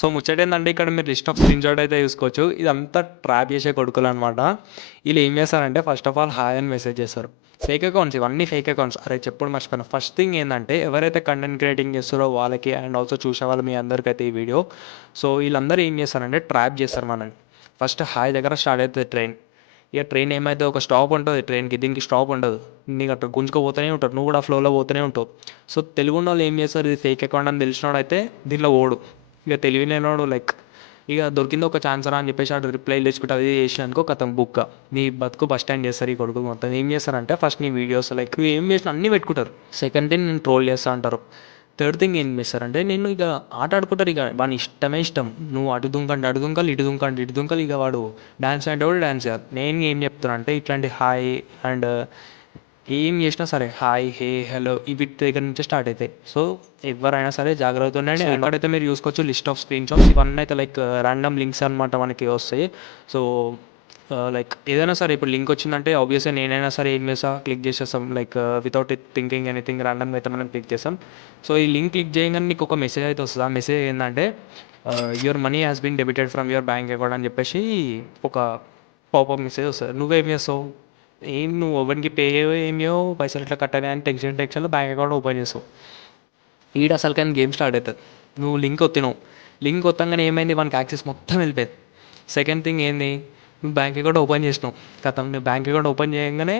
So ముచ్చటేందంటే ఇక్కడ మీరు list of screenshot అయితే చూసుకోవచ్చు. ఇదంతా ట్రాప్ చేసే కొడుకులనమాట. ఈళ్ళు ఏం చేస్తారంటే ఫస్ట్ ఆఫ్ ఆల్ హాయ్ అని మెసేజ్ చేస్తారు. ఫేక్ అకౌంట్స్ ఇవన్నీ ఫేక్ అకౌంట్స్. అరే చెప్పుడు మర్చిపోయాను. ఫస్ట్ థింగ్ ఏందంటే ఎవరైతే కంటెంట్ క్రియేటింగ్ చేస్తారో వాళ్ళకి అండ్ ఆల్సో చూసేవాళ్ళు మీ అందరికైతే ఈ వీడియో. సో వీళ్ళందరూ ఏం చేస్తారంటే ట్రాప్ చేస్తారు మనల్ని. ఫస్ట్ హాయ్ దగ్గర స్టార్ట్ అవుతది ట్రైన్. ఇక ట్రైన్ ఏమైతే ఒక స్టాప్ ఉంటుంది ట్రైన్‌కి. దీనికి స్టాప్ ఉండదు. నీకు అట్లా గుంజుకుపోతూనే ఉంటారు. నువ్వు కూడా ఫ్లోలో పోతూనే ఉంటావు. సో తెలుగున్నోళ్ళు ఏం చేస్తారు ఇది ఫేక్ అకౌంట్ అని తెలిసినోడైతే దీంట్లో పోడు. ఇక తెలివిలేనోడు లైక్ ఇక దొరికింది ఒక ఛాన్స్ రా అని చెప్పేసి ఆడు రిప్లై తెచ్చుకుంటే అది చేసినానుకో కథం బుక్క. నీ బతుకు బస్ స్టాండ్ చేస్తారు ఈ కొడుకులు మొత్తం. ఏం చేస్తారంటే ఫస్ట్ నీ వీడియోస్ లైక్ నువ్వు ఏం చేసినా అన్నీ పెట్టుకుంటారు. సెకండ్ థింగ్ నేను ట్రోల్ చేస్తా అంటారు. థర్డ్ థింగ్ ఏం చేస్తారంటే నేను ఇక ఆట ఆడుకుంటారు. ఇక వాని ఇష్టమే ఇష్టం. నువ్వు అటు దుంకండి అటు దుంకాలి, ఇటు దుంకండి ఇటు దుంకాలి. ఇక వాడు డాన్స్ అంటే కూడా డాన్స్ చేయాలి. నేను ఏం చెప్తున్నా అంటే ఇట్లాంటి హాయ్ అండ్ ఏం చేసినా సరే హాయ్ హే హలో ఈ వీటి దగ్గర నుంచే స్టార్ట్ అవుతాయి. సో ఎవరైనా సరే జాగ్రత్తగా ఉండండి. ఎక్కడైతే మీరు చూసుకోవచ్చు లిస్ట్ ఆఫ్ స్క్రీన్ షాట్స్ ఇవన్నీ అయితే లైక్ ర్యాండమ్ లింక్స్ అనమాట మనకి వస్తాయి. సో లైక్ ఏదైనా సరే ఇప్పుడు లింక్ వచ్చిందంటే ఆబ్వియస్గా నేనైనా సరే ఏం చేస్తా క్లిక్ చేసేస్తాం like without it thinking anything ర్యాండమ్గా అయితే మనం క్లిక్ చేస్తాం. సో ఈ లింక్ క్లిక్ చేయగానే నీకు ఒక మెసేజ్ అయితే వస్తుంది. ఆ మెసేజ్ ఏంటంటే your money has been debited from your bank account అని చెప్పేసి ఒక పాపప్ మెసేజ్ వస్తుంది. నువ్వేం చేస్తావు? ఏం నువ్వు ఎవరికి పే ఏమియో పైసలు ఎట్లా కట్టాలి అని టెన్షన్లో బ్యాంక్ అకౌంట్ ఓపెన్ చేస్తావు. ఈడ అసలు కానీ గేమ్ స్టార్ట్ అవుతుంది. నువ్వు లింక్ ఒత్తినావు. లింక్ ఒత్తంగానే ఏమైంది వానికి యాక్సెస్ మొత్తం వెళ్ళిపోయింది. సెకండ్ థింగ్ ఏంది నువ్వు బ్యాంక్ అకౌంట్ ఓపెన్ చేసినావు. కథం నువ్వు బ్యాంక్ అకౌంట్ ఓపెన్ చేయగానే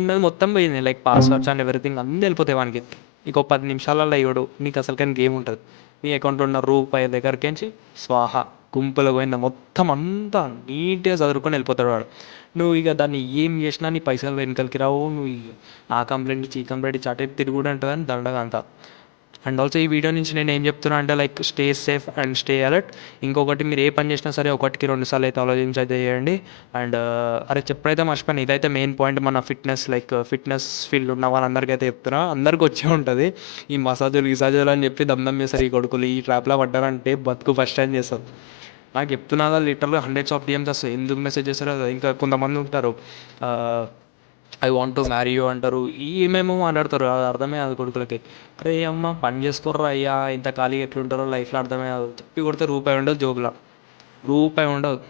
ఉన్నది మొత్తం పోయింది. లైక్ పాస్వర్డ్స్ అండ్ ఎవ్రీథింగ్ అన్నీ వెళ్ళిపోతాయి వానికి. ఇంకో 10 నిమిషాలలో ఇవ్వడు నీకు అసలు కానీ గేమ్ ఉంటుంది. నీ అకౌంట్లో ఉన్న రూపాయి దగ్గరికించి స్వాహ గుంపులో పోయింది మొత్తం అంతా నీట్గా చదువుకొని వెళ్ళిపోతాడు వాడు. నువ్వు ఇక దాన్ని ఏం చేసినా నీ పైసలు వెనకలికి రావు. నువ్వు ఆ కంప్లైంట్ ఇచ్చి ఈ కంప్లైంట్ ఇచ్చి అటే తిరుగుడు ఉంటుందని దండగా అంతా. అండ్ ఆల్సో ఈ వీడియో నుంచి నేను ఏం చెప్తున్నా అంటే like stay safe and stay alert. ఇంకొకటి మీరు ఏ పని చేసినా సరే ఒకటికి 2 సార్లు అయితే ఆలోచించి అయితే చేయండి. అండ్ అరే చెప్పైతే మర్చిపోయాను ఇదైతే మెయిన్ పాయింట్ మన ఫిట్నెస్ లైక్ ఫిట్నెస్ ఫీల్డ్ ఉన్న వాళ్ళందరికీ అయితే చెప్తున్నా. అందరికీ వచ్చే ఉంటుంది ఈ మసాజులు గిసాజులు అని చెప్పి దమ్దం చేస్తారు ఈ కొడుకులు. ఈ ట్రాప్లో పడ్డారంటే బతుకు ఫస్ట్ టైం చేస్తారు. నాకు చెప్తున్నా లిటరల్గా హండ్రెడ్స్ ఆఫ్ డిఎమ్స్ వస్తాయి. ఎందుకు మెసేజ్ చేస్తారో ఇంకా కొంతమంది ఉంటారు I want to marry you అంటారు. ఏమేమో మాట్లాడతారు అది అర్థమే కాదు కొడుకులకి. అరే అమ్మ పని చేసుకోర్రా అయ్యా ఇంత ఖాళీగా ఎట్లుంటారో లైఫ్లో అర్థమే కాదు. చెప్పి కొడితే రూపాయి ఉండదు జోబులో. రూపాయి ఉండదు.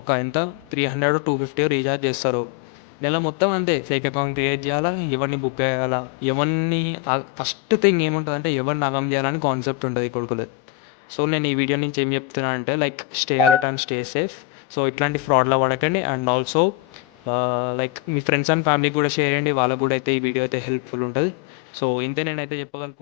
ఒక ఎంత 300 250 రీఛార్జ్ చేస్తారు. నెల మొత్తం అంతే ఫేక్ అకౌంట్ క్రియేట్ చేయాలా, ఎవరిని బుక్ చేయాలా, ఎవరిని ఫస్ట్ థింగ్ ఏముంటుందంటే ఎవరిని అగం చేయాలని కాన్సెప్ట్ ఉంటుంది కొడుకులు. సో నేను ఈ వీడియో నుంచి ఏం చెప్తున్నా అంటే like stay alert and stay safe. So ఇట్లాంటి ఫ్రాడ్లో పడకండి. And also like me friends and ఫ్యామిలీకి కూడా షేర్ చేయండి. వాళ్ళకు కూడా అయితే ఈ వీడియో అయితే హెల్ప్ఫుల్ ఉంటుంది. సో ఇంతే నేనైతే చెప్పగలుగుతున్నాను.